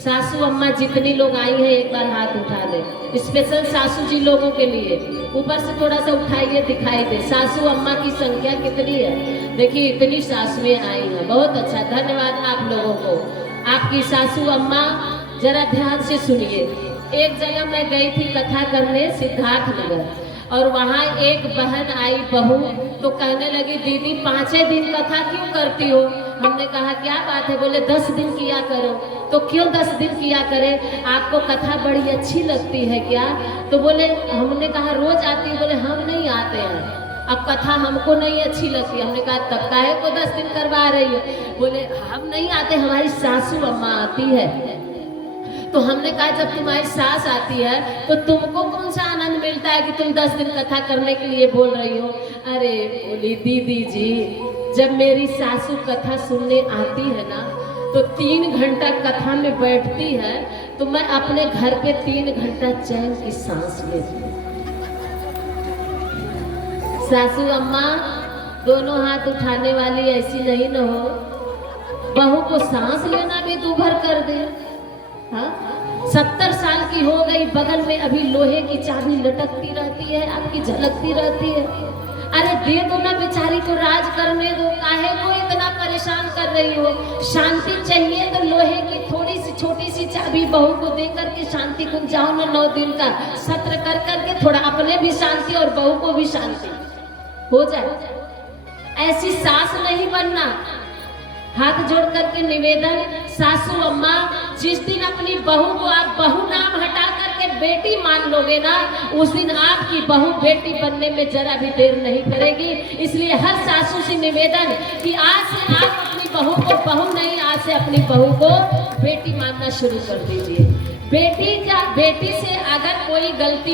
सासू अम्मा जितनी लोग आई हैं एक बार हाथ उठा ले। स्पेशल सासू जी लोगों के लिए ऊपर से थोड़ा सा उठाइए, दिखाई दे सासू अम्मा की संख्या कितनी है। देखिए इतनी सासुएं आई हैं, बहुत अच्छा, धन्यवाद आप लोगों को। आपकी सासू अम्मा जरा ध्यान से सुनिए। एक जगह मैं गई थी कथा करने सिद्धार्थ नगर, और वहाँ एक बहन आई बहू, तो कहने लगी दीदी 5 दिन कथा क्यों करती हो। हमने कहा क्या बात है, बोले 10 दिन किया करो। तो क्यों 10 दिन किया करें, आपको कथा बड़ी अच्छी लगती है क्या। तो बोले, हमने कहा रोज आती है, बोले हम नहीं आते हैं, अब कथा हमको नहीं अच्छी लगती। हमने कहा तब काहे को 10 दिन करवा रही है। बोले हम नहीं आते, हमारी सासू अम्मा आती है। तो हमने कहा जब तुम्हारी सास आती है तो तुमको कौन सा आनंद मिलता है कि तुम 10 दिन कथा करने के लिए बोल रही हो। अरे बोली दीदी जी, जब मेरी सासू कथा सुनने आती है ना तो 3 घंटा कथा में बैठती है, तो मैं अपने घर पे 3 घंटा चैन की सांस लेती हूँ। सासू अम्मा दोनों हाथ उठाने वाली ऐसी नहीं न हो, बहू को सांस लेना भी दूभर कर दे। हाँ 70 साल की हो गई, बगल में अभी लोहे की चाबी लटकती रहती है, आपकी झलकती रहती है। अरे दे दो ना बेचारी को, राज करने दो, काहे को इतना परेशान कर रही हो। शांति चाहिए तो लोहे की थोड़ी सी छोटी सी चाबी बहू को दे करके शांति कुंज जाओ ना, 9 दिन का सत्र कर करके थोड़ा अपने भी शांति और बहू को भी शांति हो जाए। ऐसी सास नहीं बनना। हाथ जोड़ करके निवेदन, सासू अम्मा जिस दिन अपनी बहू को आप बहू नाम हटा करके बेटी मान लोगे ना, उस दिन आपकी बहू बेटी बनने में जरा भी देर नहीं करेगी। इसलिए हर सासू से निवेदन कि आज से आप अपनी बहू को बहू नहीं, आज से अपनी बहू को बेटी मानना शुरू कर दीजिए। बेटी से अगर कोई गलती